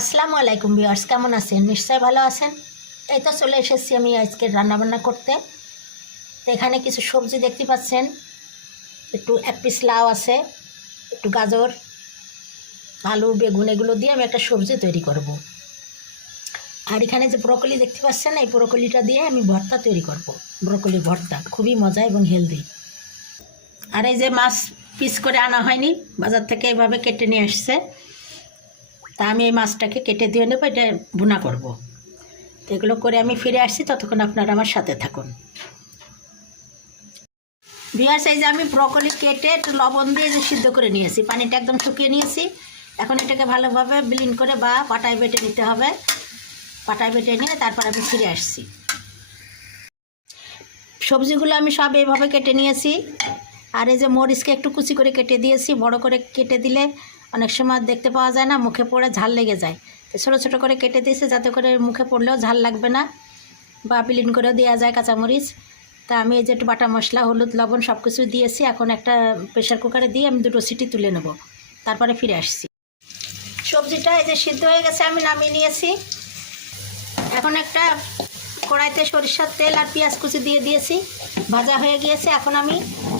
আসসালামু আলাইকুম বিয়ার্স কেমন আছেন? নিশ্চয়ই ভালো আছেন? এই তো চলে এসেছি আমি আজকে রান্নাবান্না করতে। তো এখানে কিছু সবজি দেখতে পাচ্ছেন। একটু এক পিস লাউ আছে, একটু গাজর, আলু, বেগুন এগুলো দিয়ে আমি একটা সবজি তৈরি করব। আর এখানে যে ব্রকলি দেখতে পাচ্ছেন, এই ব্রকলিটা দিয়ে আমি ভর্তা তৈরি করব। ব্রকলি ভর্তা, খুবই মজা এবং হেলদি। আর এই যে মাছ পিস করে আনা হয়নি, বাজার থেকে এভাবে কেটে নিয়ে আসছে। তা আমি এই মাছটাকে কেটে দিয়ে নেব, এটা ভুনা করব। তো এগুলো করে আমি ফিরে আসছি, ততক্ষণ আপনারা আমার সাথে থাকুন। বিয়ার্স এই যে আমি ব্রকলি কেটে একটু লবণ দিয়ে সিদ্ধ করে নিয়েছি, পানিটা একদম শুকিয়ে নিয়েছি। এখন এটাকে ভালোভাবে ব্লিন করে বা পাটায় বেটে নিতে হবে। পাটায় বেটে নিয়ে তারপর আমি ফিরে আসছি। সবজিগুলো আমি সব এইভাবে কেটে নিয়েছি। আর এই যে মরিচকে একটু কুচি করে কেটে দিয়েছি, বড় করে কেটে দিলে অনেক সময় দেখতে পাওয়া যায় না, মুখে পড়ে ঝাল লেগে যায়। তো ছোটো ছোটো করে কেটে দিয়েছে যাতে করে মুখে পড়লেও ঝাল লাগবে না বা বিলিন করেও দেওয়া যায় কাঁচামরিচ। তা আমি এই যে একটু বাটা মশলা, হলুদ, লবণ সব কিছু দিয়েছি। এখন একটা প্রেশার কুকারে দিয়ে আমি দুটো সিটি তুলে নেব। তারপরে ফিরে আসছি। সবজিটা এই যে সিদ্ধ হয়ে গেছে, আমি নামিয়ে নিয়েছি। এখন একটা কড়াইতে সরিষার তেল আর পেঁয়াজ কুচি দিয়ে দিয়েছি। ভাজা হয়ে গিয়েছে, এখন আমি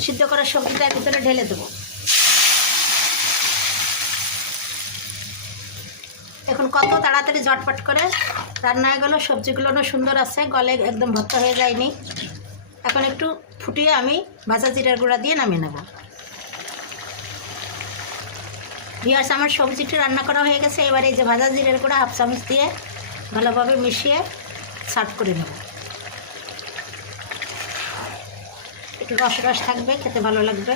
সিদ্ধ করা সবজিটার ভিতরে ঢেলে দেবো। কত তাড়াতাড়ি ঝটপট করে রান্না হয়ে গেলো, সবজিগুলো সুন্দর আছে, গলে একদম ভর্তা হয়ে যায়নি। এখন একটু ফুটিয়ে আমি ভাজা জিরার গুঁড়া দিয়ে নামিয়ে নেব। ভিয়ার্স আমার সবজিটি রান্না করা হয়ে গেছে, এবার এই যে ভাজা জিরের গুঁড়া হাফ চামচ দিয়ে ভালোভাবে মিশিয়ে সার্ভ করে নেব। একটু রস রস থাকবে, খেতে ভালো লাগবে।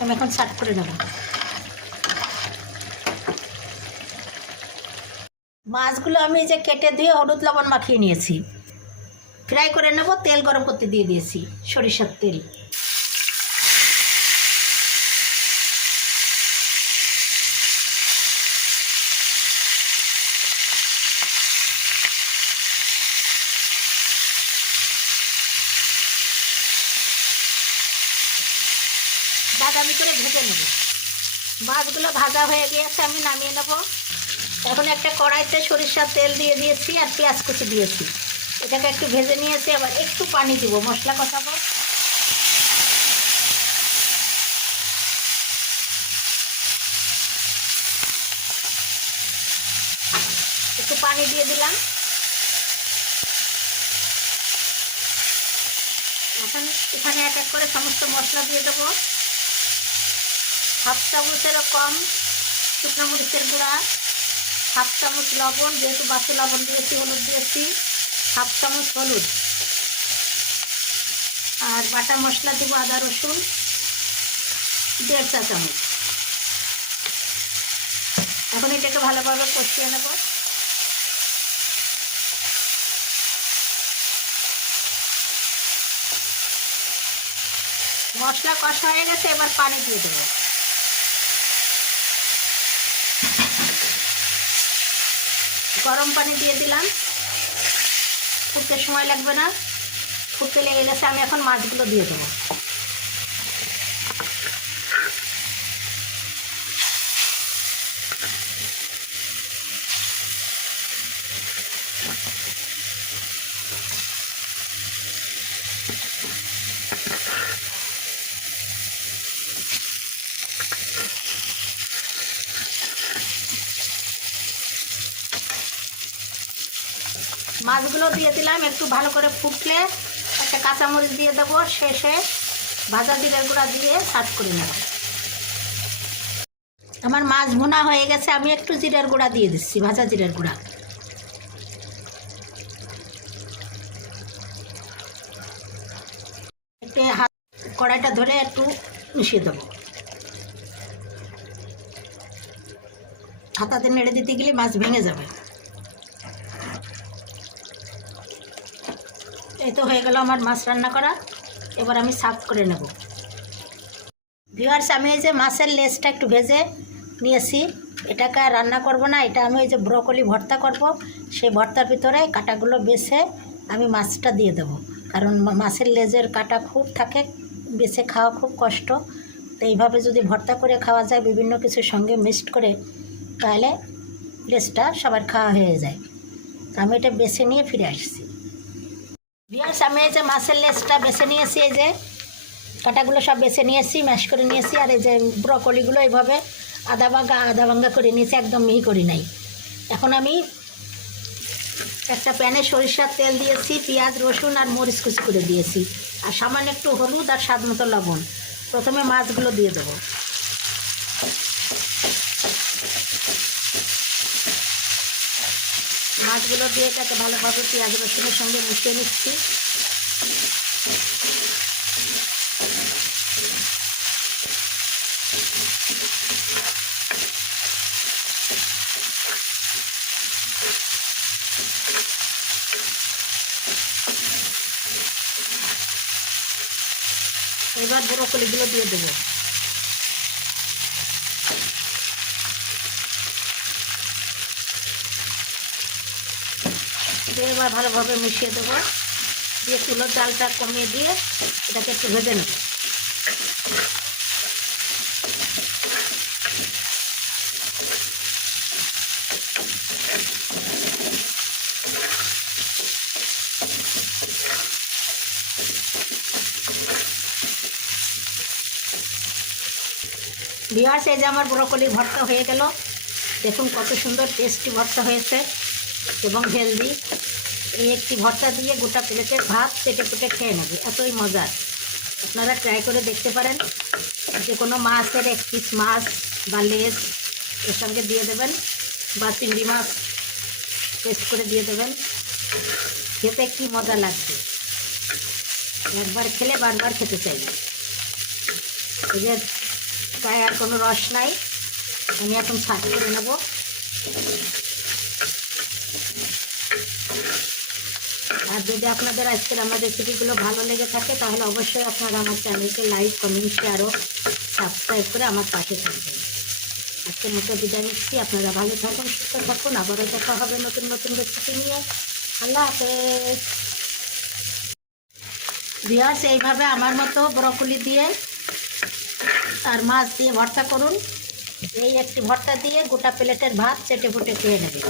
আমি এখন সার্ভ করে নেব। মাছগুলো আমি যে কেটে ধুয়ে হলুদ লবণ মাখিয়ে নিয়েছি। ফ্রাই করে নেব, তেল গরম করতে দিয়ে দিয়েছি, সরিষার তেল। বাদামি করে ভেজে নেব। মাছগুলো ভাজা হয়ে গিয়েছে, আমি নামিয়ে নেব। এখন একটা কড়াইতে সরিষার তেল দিয়ে দিয়েছি আর পেঁয়াজ কুচি দিয়েছি। এটাকে একটু ভেজে নিয়েছি, আবার একটু পানি দিব, মশলা কষাবো। একটু পানি দিয়ে দিলাম। এখন এখানে এক এক করে সমস্ত মশলা দিয়ে দেবো। হাফ চামচেরও কম শুকনো মরিচের গুঁড়া, হাফ চামচ লবণ, যেহেতু বাসি লবণ দিয়েছি, হলুদ দিয়েছি, হাফ চামচ হলুদ। আর বাটা মশলা দেবো আদা, রসুন, দেড় চা চামচ। এখন এটাকে ভালোভাবে কষিয়ে নেব। মশলা কষা হয়ে গেছে, এবার পানি দিয়ে দেবো। গরম পানি দিয়ে দিলাম। ফুটতে সময় লাগবে না। ফুটতে লেগে গেছে, আমি এখন মাছগুলো দিয়ে দেবো। মাছগুলো দিয়ে দিলাম, একটু ভালো করে ফুটলে একটা কাঁচামরিচ দিয়ে দেবো শেষে ভাজা জিরের গুঁড়া দিয়ে সার্ভ করে নেব। আমার মাছ ভুনা হয়ে গেছে, আমি একটু জিরের গুঁড়া দিয়ে দিচ্ছি, ভাজা জিরের গুঁড়া। একটু হাত কড়াইটা ধরে একটু মিশিয়ে দেবো। হাতাতে নেড়ে দিতে গেলে মাছ ভেঙে যাবে। তো হয়ে গেল আমার মাছ রান্না করা। এবার আমি সার্ভ করে নেব। ভিওয়ার্স আমি এই যে মাছের লেজটা একটু ভেজে নিয়েছি। এটাকে রান্না করব না, এটা আমি ওই যে ব্রকলি ভর্তা করব। সেই ভর্তার ভিতরে কাটাগুলো বেছে আমি মাছটা দিয়ে দেবো। কারণ মাছের লেজের কাটা খুব থাকে, বেছে খাওয়া খুব কষ্ট। তো এইভাবে যদি ভর্তা করে খাওয়া যায়, বিভিন্ন কিছুর সঙ্গে মিক্সড করে, তাহলে লেজটা সবার খাওয়া হয়ে যায়। আমি এটা বেছে নিয়ে ফিরে আসছি। বিয়ার্স আমি এই যে মাছের লেজটা বেছে নিয়েছি, এই যে কাটাগুলো সব বেছে নিয়েছি, ম্যাশ করে নিয়েছি, আর এই যে ব্রকলিগুলো এইভাবে আদা ভাঙ্গা আদা ভাঙ্গা করে নিয়েছি, একদম মিহি করি নাই। এখন আমি একটা প্যানে সরিষার তেল দিয়েছি, পেঁয়াজ, রসুন আর মরিচ কুচি করে দিয়েছি। আর সামান্য একটু হলুদ আর স্বাদ মতো লবণ। প্রথমে মাছগুলো দিয়ে দেবো। মাছগুলো দিয়ে এটাকে ভালোভাবে পেঁয়াজ রসুনের সঙ্গে মিশিয়ে নিচ্ছি। এবার ব্রোকলিগুলো দিয়ে দেবো। এবার ভালোভাবে মিশিয়ে দেবো। দিয়ে চুলোর জালটা কমিয়ে দিয়ে এটাকে একটু ভেজে নেব। বিহার এই যে আমার ব্রোকলি ভর্তা হয়ে গেল। দেখুন কত সুন্দর টেস্টি ভর্তা হয়েছে এবং হেলদি এই একটি ভর্তা দিয়ে গোটা প্লেটের ভাত চেটে পুটে খেয়ে নেবে, এতই মজার। আপনারা ট্রাই করে দেখতে পারেন। যে কোনো মাছের এক পিস মাছ বা লেজ এর সঙ্গে দিয়ে দেবেন বা চিংড়ি মাছ টেস্ট করে দিয়ে দেবেন। খেতে কি মজা লাগবে। একবার খেলে বারবার খেতে চাইবে গায়ে আর কোনো রস নাই। আমি এখন ছাদ করে নেব। আর যদি আপনাদের আজকের আমার রেসিপিগুলো ভালো লেগে থাকে, তাহলে অবশ্যই আপনারা আমার চ্যানেলকে লাইক কমেন্ট শেয়ার ও সাবস্ক্রাইব করে আমার পাশে থাকবেন। আজকের মতো বিদায় নিচ্ছি। আপনারা ভালো থাকুন, সুস্থ থাকুন। আবারও দেখা হবে নতুন নতুন রেসিপি নিয়ে। আল্লাহ হাফেজ। বিয়ার্স এইভাবে আমার মতো ব্রকলি দিয়ে আর মাছ দিয়ে ভর্তা করুন। এই একটি ভর্তা দিয়ে গোটা প্লেটের ভাত চেটে ফুটে খেয়ে নেবে।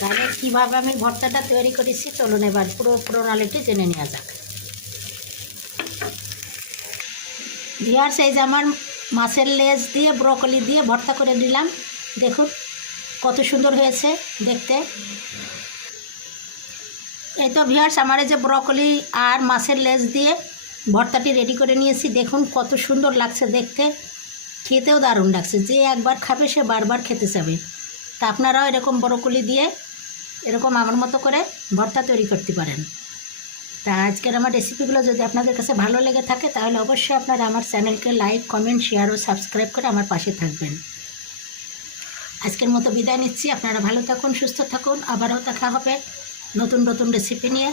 তাহলে কীভাবে আমি ভর্তাটা তৈরি করেছি চলুন এবার পুরো প্রণালীটি জেনে নেওয়া যাক। ভিয়ার্স এই যে আমার মাছের লেজ দিয়ে ব্রকলি দিয়ে ভর্তা করে নিলাম। দেখুন কত সুন্দর হয়েছে দেখতে। এই তো ভিয়ার্স আমার যে ব্রকলি আর মাছের লেজ দিয়ে ভর্তাটি রেডি করে নিয়েছি। দেখুন কত সুন্দর লাগছে দেখতে। খেতেও দারুণ লাগছে। যে একবার খাবে, সে বারবার খেতে চাবে তা আপনারাও এরকম ব্রকলি দিয়ে এরকম আমার মতো করে ভর্তা তৈরি করতে পারেন। তা আজকের আমার রেসিপিগুলো যদি আপনাদের কাছে ভালো লেগে থাকে, তাহলে অবশ্যই আপনারা আমার চ্যানেলকে লাইক কমেন্ট শেয়ার ও সাবস্ক্রাইব করে আমার পাশে থাকবেন। আজকের মতো বিদায় নিচ্ছি। আপনারা ভালো থাকুন, সুস্থ থাকুন। আবারও দেখা হবে নতুন নতুন রেসিপি নিয়ে।